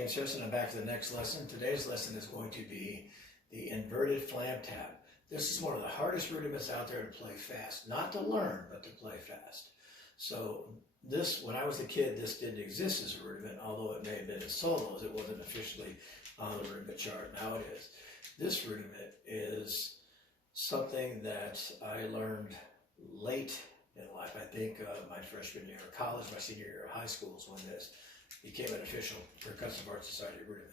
JamesAnimalHarrison. I'm back to the next lesson. Today's lesson is going to be the Inverted Flam Tap. This is one of the hardest rudiments out there to play fast. Not to learn, but to play fast. So this, when I was a kid, this didn't exist as a rudiment, although it may have been in solos. It wasn't officially on the rudiment chart. Now it is. This rudiment is something that I learned late in life. I think my freshman year of college, my senior year of high school is when this became an official Percussive Art Society rudiment.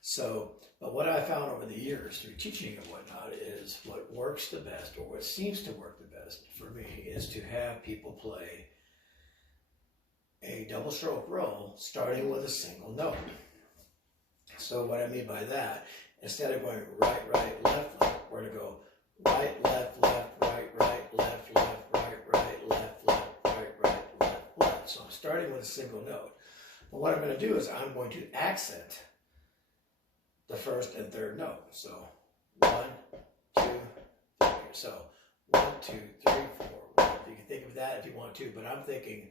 So, but what I found over the years through teaching and whatnot is what works the best, or what seems to work the best for me, is to have people play a double stroke roll starting with a single note. So what I mean by that, instead of going right, right, left, left, we're going to go right, left, left, right, right, left, left, right, right, left, left, right, right, left, left. So I'm starting with a single note. But what I'm going to do is I'm going to accent the first and third note. So 1, 2, 3. So 1, 2, 3, 4. You can think of that if you want to, but I'm thinking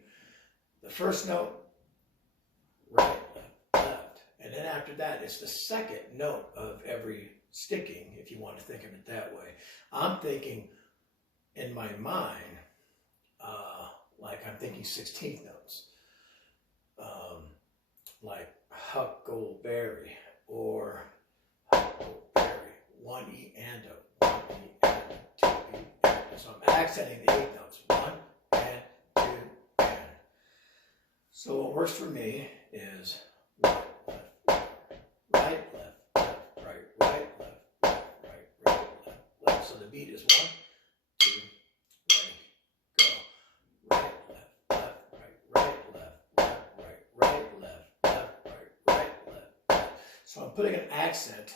the first note, right, left, left. And then after that, it's the second note of every sticking, if you want to think of it that way. I'm thinking in my mind, like I'm thinking 16th notes. Like Huckleberry or Huckleberry, 1 E and a, 1 E and a, 2 E and a. So I'm accenting the 8 notes, 1 and 2 and. So what works for me is right, left, left, right, left, left, right, right, left, left, right, right, left, left. So the beat is 1, 2, ready, go. Right, left, left, right, right, left, left, right, right, left, left, right, right, left, left. So I'm putting an accent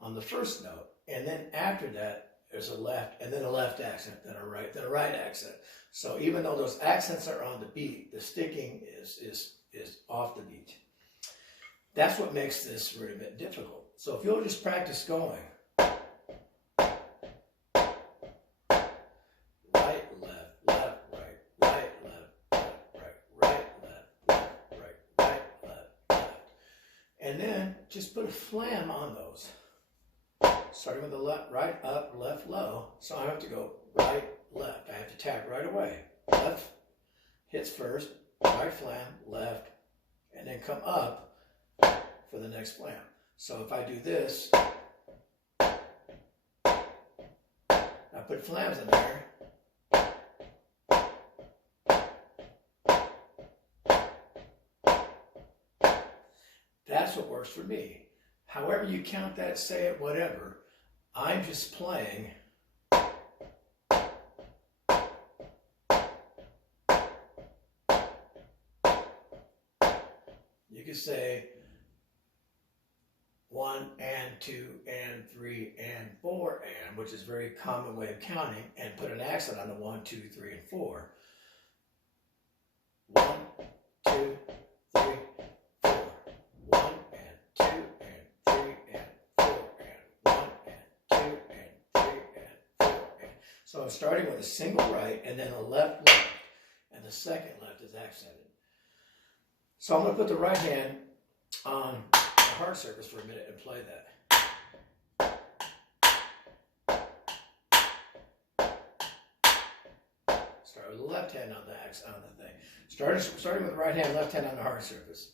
on the first note, and then after that, there's a left, and then a left accent, then a right accent. So even though those accents are on the beat, the sticking is off the beat. That's what makes this rudiment difficult. So if you'll just practice going right, left, left, right, right, left, left, right, right, left, left, right, right, left, left. And then just put a flam on those. Starting with the left, right, up, left, low. So I have to go right, left. I have to tap right away. Left hits first, right flam, left, and then come up for the next flam. So if I do this, I put flams in there. That's what works for me. However you count that, say it, whatever, I'm just playing you could say 1 and 2 and 3 and 4 and, which is a very common way of counting, and put an accent on the 1, 2, 3, and 4. 1, 2, 3, 4. 1 and 2 and 3 and 4 and 1 and 2 and 3 and 4 and. So I'm starting with a single right and then a left left, and the second left is accented. So I'm going to put the right hand on the hard surface for a minute and play that. Start with the left hand on the thing. Starting with the right hand, left hand on the hard surface.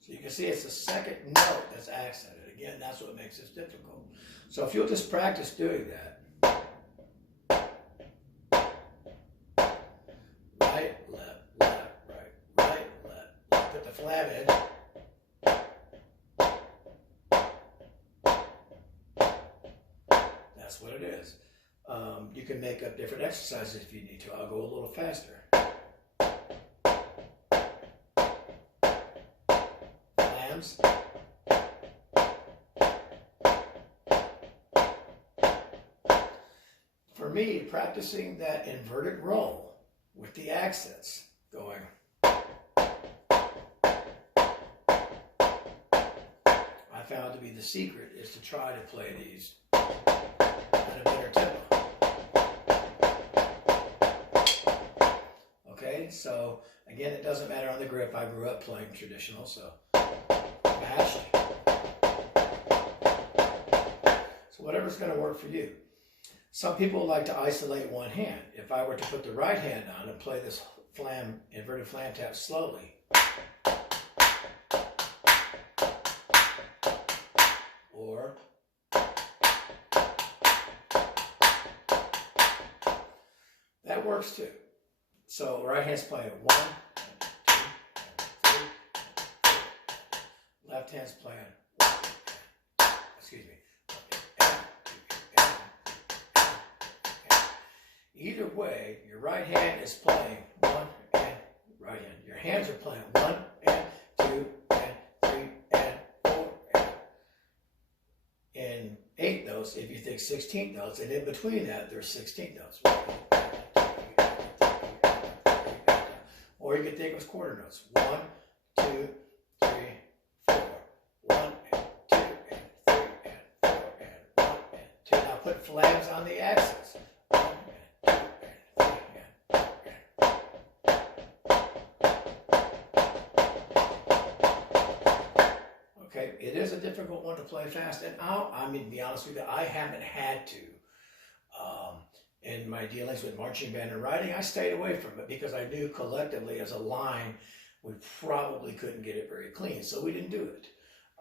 So you can see it's the second note that's accented. Again, that's what makes this difficult. So if you'll just practice doing that. Right, left, left, right, right, left. Put the flam in. That's what it is. You can make up different exercises if you need to. I'll go a little faster. Flams. For me, practicing that inverted roll with the accents going. I found to be the secret is to try to play these at a better tempo. Okay, so again, it doesn't matter on the grip. I grew up playing traditional, so mashed. So whatever's going to work for you. Some people like to isolate one hand. If I were to put the right hand on and play this inverted flam tap slowly, or that works too. So right hand's playing 1, 2, 3, 4. Left hand's playing 1, excuse me. Either way, your right hand is playing 1 and right hand. Your hands are playing 1 and 2 and 3 and 4 and in 8 notes, if you think 16th notes, and in between that, there's 16th notes. Or you can think of quarter notes. 1, 2, 3, 4. 1 and 2 and 3 and 4 and 1 and 2. Now put flams on the axis. 1 and 2 and 3 and 4 and. Okay, it is a difficult one to play fast, and I mean, to be honest with you, I haven't had to. In my dealings with marching band and writing, I stayed away from it because I knew collectively as a line, we probably couldn't get it very clean, so we didn't do it.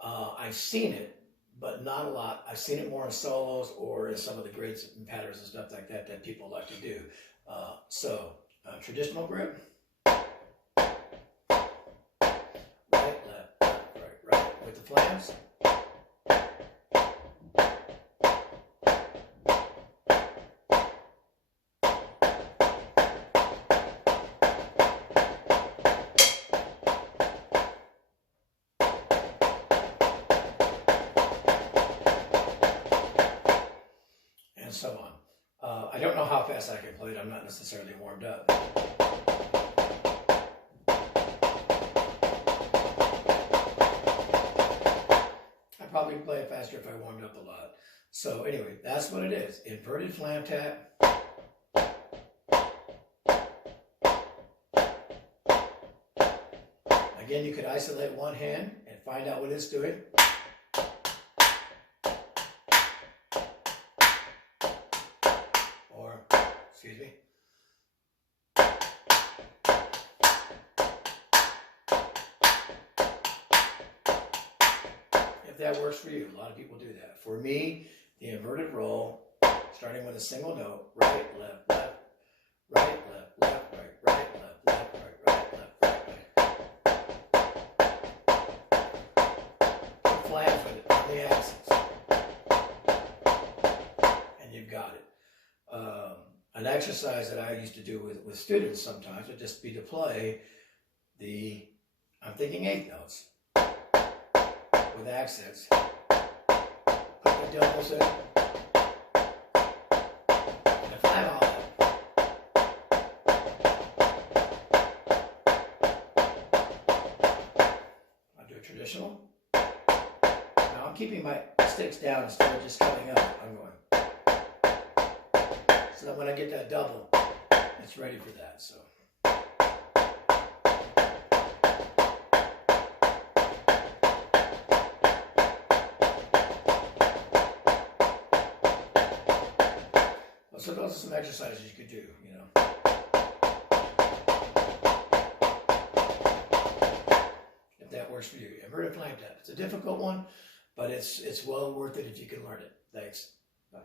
I've seen it, but not a lot. I've seen it more in solos or in some of the grids and patterns and stuff like that that people like to do. Traditional grip. Right, left, right, with the flams. And so on. I don't know how fast I can play it. I'm not necessarily warmed up. I'd probably play it faster if I warmed up a lot. So anyway, that's what it is. Inverted flam tap. Again, you could isolate one hand and find out what it's doing. Excuse me. If that works for you, a lot of people do that. For me, the inverted roll, starting with a single note, right, left, left, right, left, left, right, right, left, left, right, right, left, right. Put flams with it on the axis, and you've got it. An exercise that I used to do with students sometimes would just be to play I'm thinking 8 notes with accents. Put the doubles in, and a flam on it. I'll do a traditional. Now I'm keeping my sticks down instead of just coming up. I'm going. So that when I get that double, it's ready for that. So. So those are some exercises you could do, you know. If that works for you. Inverted flam tap. It's a difficult one, but it's well worth it if you can learn it. Thanks. Bye.